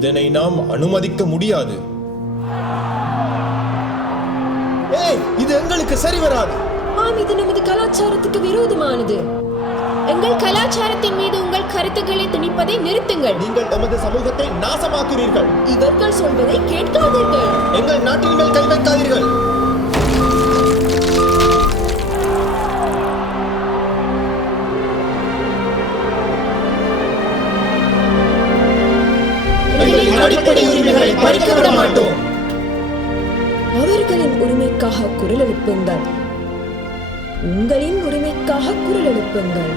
இதனை நாம் அனுமதிக்க முடியாது. இது எங்களுக்கு சரி வராது. ஆம், இது நமது கலாச்சாரத்துக்கு விரோதமானது. எங்கள் கலாச்சாரத்தின் மீது உங்கள் கருத்துக்களை திணிப்பதை நிறுத்துங்கள். நீங்கள் எமது சமூகத்தை நாசமாக்குறீர்கள். இவர்கள் சொல்வதை கேட்காதீர்கள். எங்கள் நாட்டின் மேல் கை வைக்காதீர்கள். அடிப்படை உரிமைகளை பறிக்க விட மாட்டோம். அவர்களின் உரிமைக்காக குரல் எழுப்புங்கள். உங்களின் உரிமைக்காக குரல் எழுப்புங்கள்.